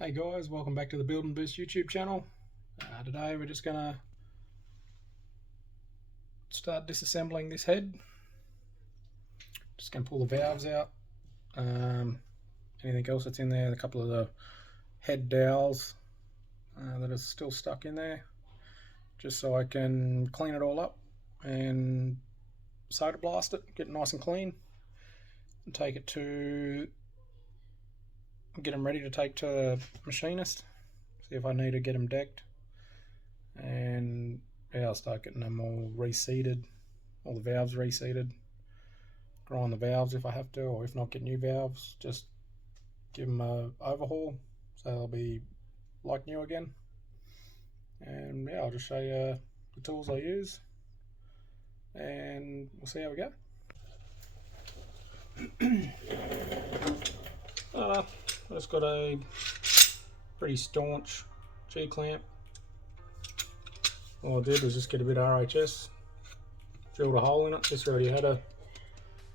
Hey guys, welcome back to the Build and Boost YouTube channel. Today we're just going to start disassembling this head. Just going to pull the valves out, anything else that's in there, a couple of the head dowels that are still stuck in there, just so I can clean it all up and solder blast it, get it nice and clean, and take it to, get them ready to take to the machinist, see if I need to get them decked, and yeah, I'll start getting them all reseated, all the valves reseated, grind the valves if I have to, or if not, get new valves, just give them a overhaul so they'll be like new again. And yeah, I'll just show you the tools I use and we'll see how we go. I just got a pretty staunch G-clamp. All I did was just get a bit of RHS, drilled a hole in it. This already had a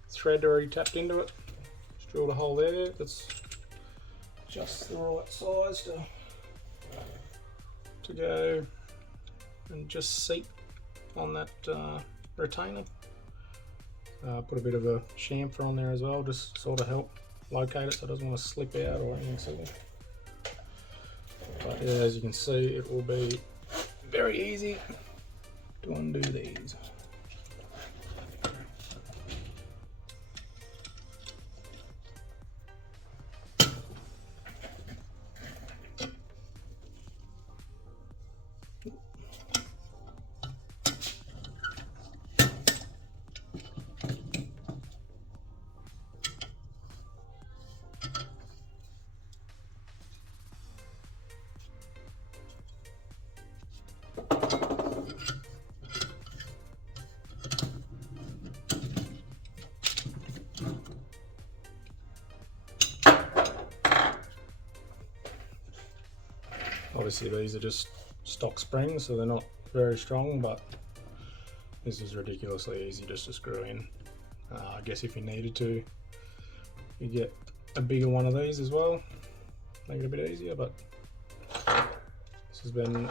thread already tapped into it. Just drilled a hole there. That's just the right size to go and just seat on that retainer. Put a bit of a chamfer on there as well, just sort of help locate it so it doesn't want to slip out or anything silly. But yeah, as you can see, it will be very easy to undo these. Obviously these are just stock springs, so they're not very strong, but this is ridiculously easy just to screw in. I guess if you needed to, you get a bigger one of these as well, make it a bit easier, but this has been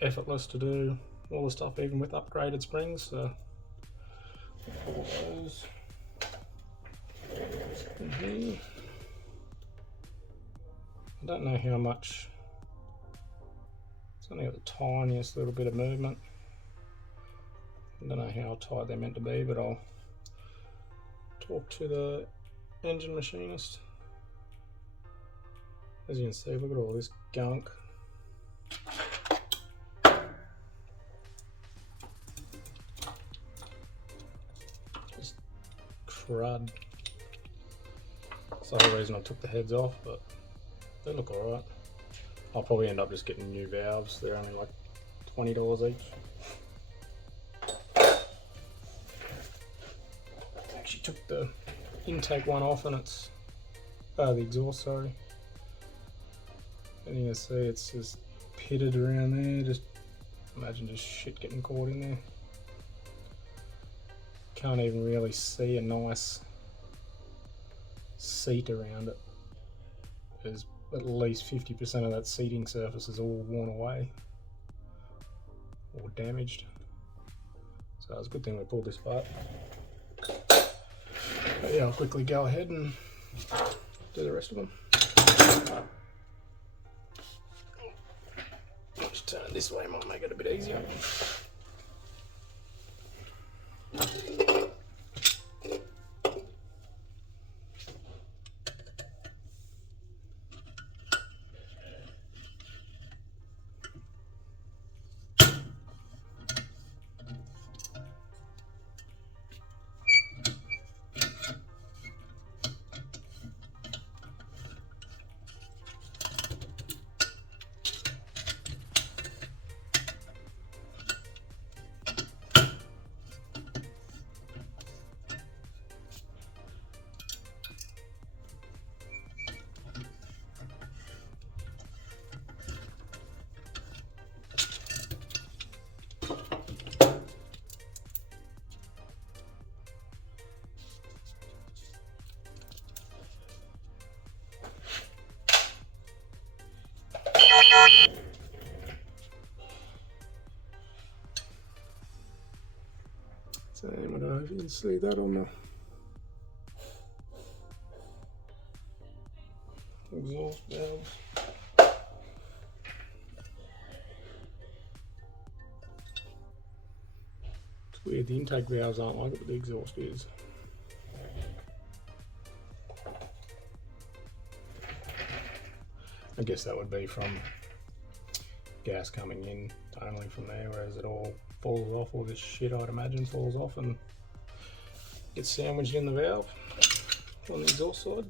effortless to do all the stuff even with upgraded springs, so pull those in here. I don't know how much, it's only got the tiniest little bit of movement. I don't know how tight they're meant to be, but I'll talk to the engine machinist. As you can see, look at all this gunk. Just crud. That's the whole reason I took the heads off, but they look alright. I'll probably end up just getting new valves. They're only like $20 each. Actually took the intake one off and it's the exhaust, sorry. And you can see it's just pitted around there. Just imagine just shit getting caught in there. Can't even really see a nice seat around it. There's at least 50% of that seating surface is all worn away or damaged. So it's a good thing we pulled this apart. But yeah, I'll quickly go ahead and do the rest of them. I'll just turn it this way, might make it a bit easier. know if you can see that on the exhaust valve. It's weird, the intake valves aren't like it, but the exhaust is. I guess that would be from gas coming in only from there, whereas it all falls off, all this shit I'd imagine falls off and gets sandwiched in the valve on the exhaust side.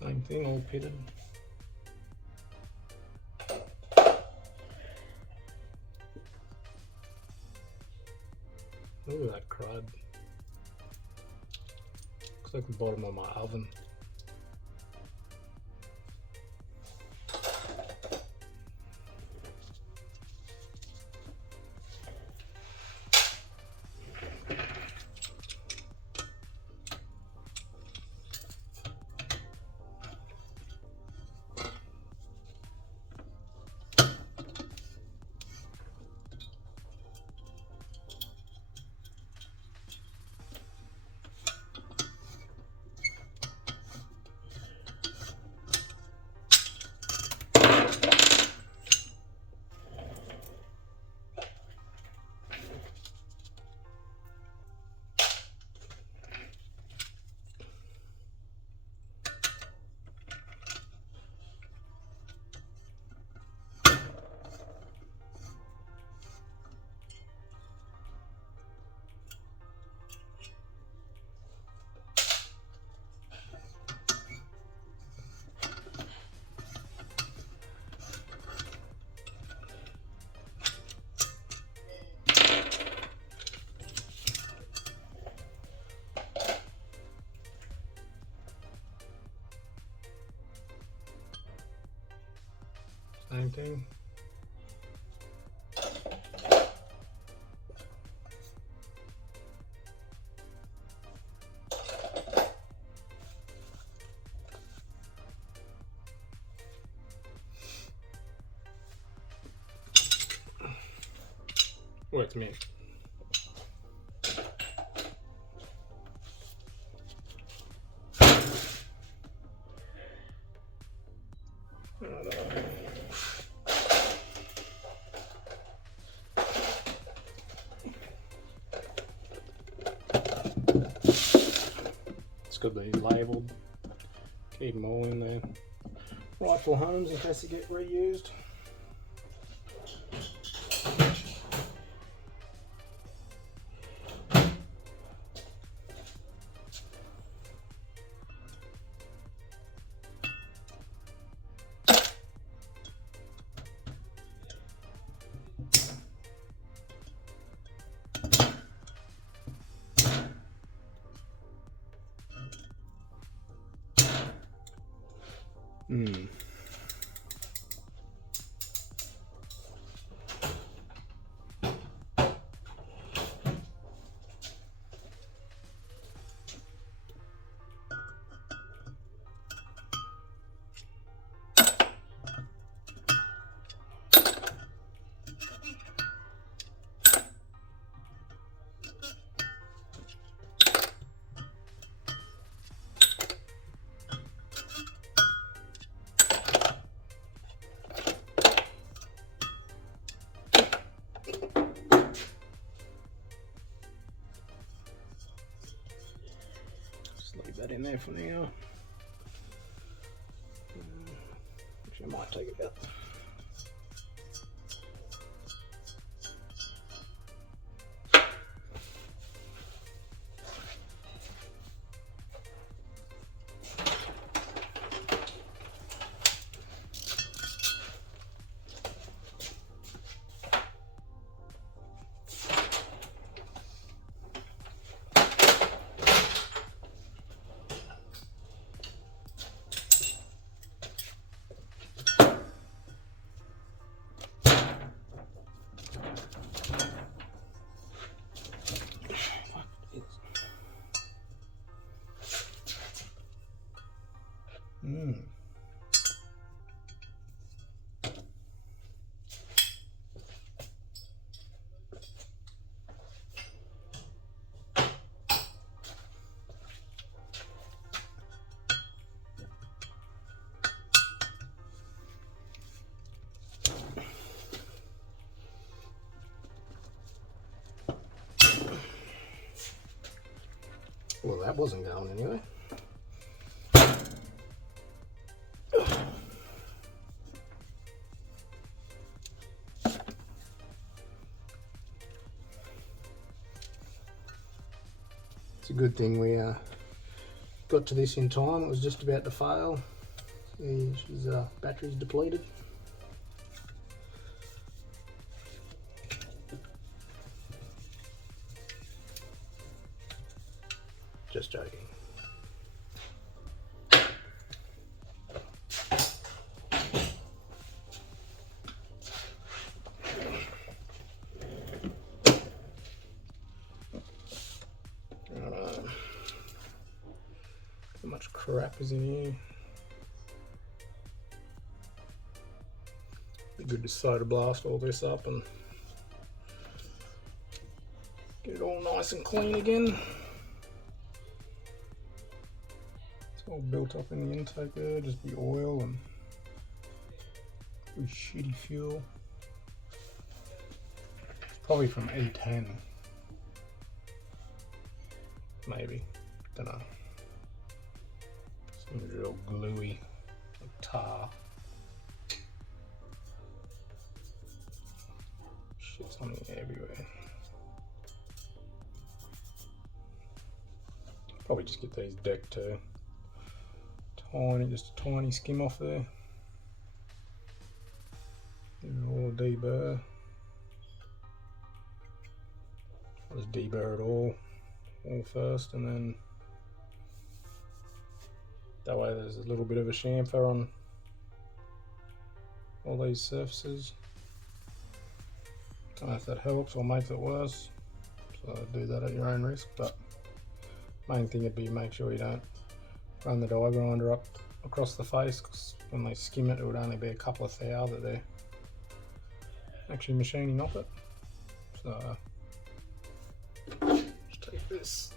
Same thing, all pitted. Look at that crud. Looks like the bottom of my oven. Same thing. Works me. It's got these labelled. Keep them all in their rightful homes in case they get reused. Leave that in there for now. might take it out. Well, that wasn't going anyway. It's a good thing we got to this in time. It was just about to fail. She's battery's depleted. Just joking. How much crap is in here? Be good to soda blast all this up and get it all nice and clean again. It's all built up in the intake there, just the oil and shitty fuel. Probably from E10. Maybe. Don't know. Seems real gluey, like tar. Shit's on me everywhere. Probably just get these decked too. Just a tiny skim off there. All deburr. I'll just deburr it all first, and then that way there's a little bit of a chamfer on all these surfaces. Don't know if that helps or makes it worse, so do that at your own risk, but main thing would be make sure you don't run the die grinder up across the face, because when they skim it, it would only be a couple of thou that they're actually machining off it. So just take this.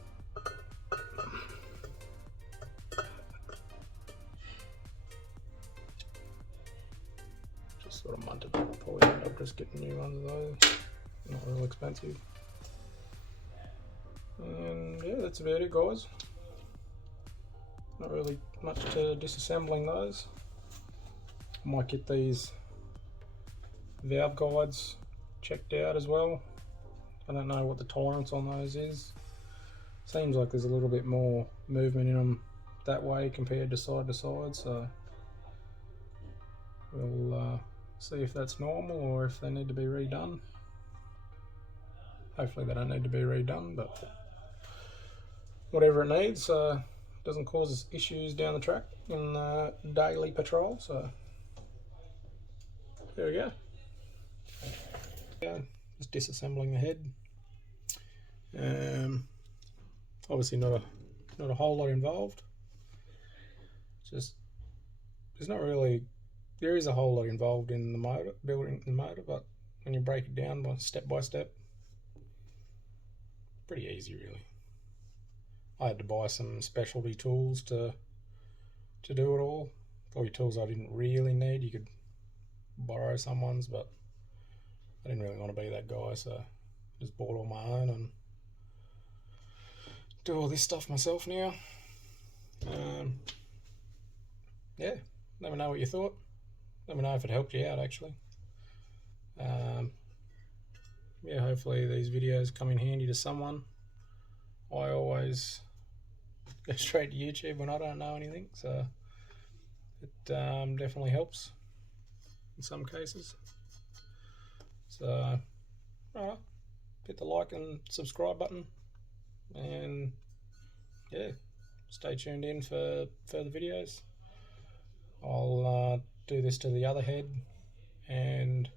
Just sort of munted, probably end up just getting new ones of those. Not real expensive. And yeah, that's about it, guys. Not really much to disassembling those. I might get these valve guides checked out as well. I don't know what the tolerance on those is. Seems like there's a little bit more movement in them that way compared to side, so we'll see if that's normal or if they need to be redone. Hopefully they don't need to be redone, but whatever it needs doesn't cause us issues down the track in daily patrol. So there we go. Yeah, just disassembling the head. Obviously not a whole lot involved. Just there's not really, there is a whole lot involved in the motor, building the motor, but when you break it down by step, pretty easy really. I had to buy some specialty tools to do it all. Probably tools I didn't really need. You could borrow someone's, but I didn't really want to be that guy, so just bought all my own and do all this stuff myself now. Yeah, let me know what you thought. let me know if it helped you out actually. Yeah, hopefully these videos come in handy to someone. I always go straight to YouTube when I don't know anything, so it definitely helps in some cases. So, alright, hit the like and subscribe button, and yeah, stay tuned in for further videos. I'll do this to the other head and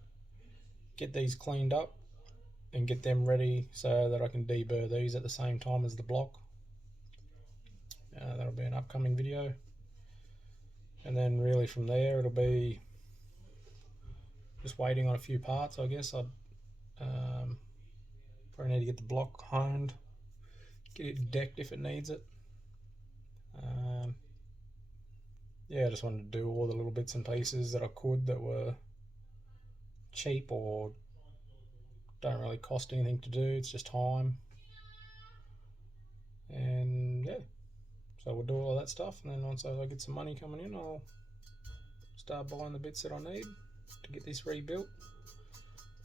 get these cleaned up and get them ready so that I can deburr these at the same time as the block. That'll be an upcoming video, and then really from there it'll be just waiting on a few parts. I guess I'd probably need to get the block honed, get it decked if it needs it. Yeah, I just wanted to do all the little bits and pieces that I could that were cheap or don't really cost anything to do. It's just time. And yeah, so we'll do all that stuff, and then once I get some money coming in, I'll start buying the bits that I need to get this rebuilt,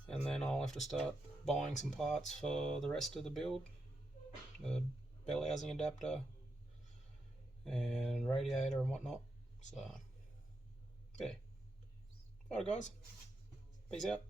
and then I'll have to start buying some parts for the rest of the build, the bell housing adapter and radiator and whatnot. So yeah, alright guys, peace out.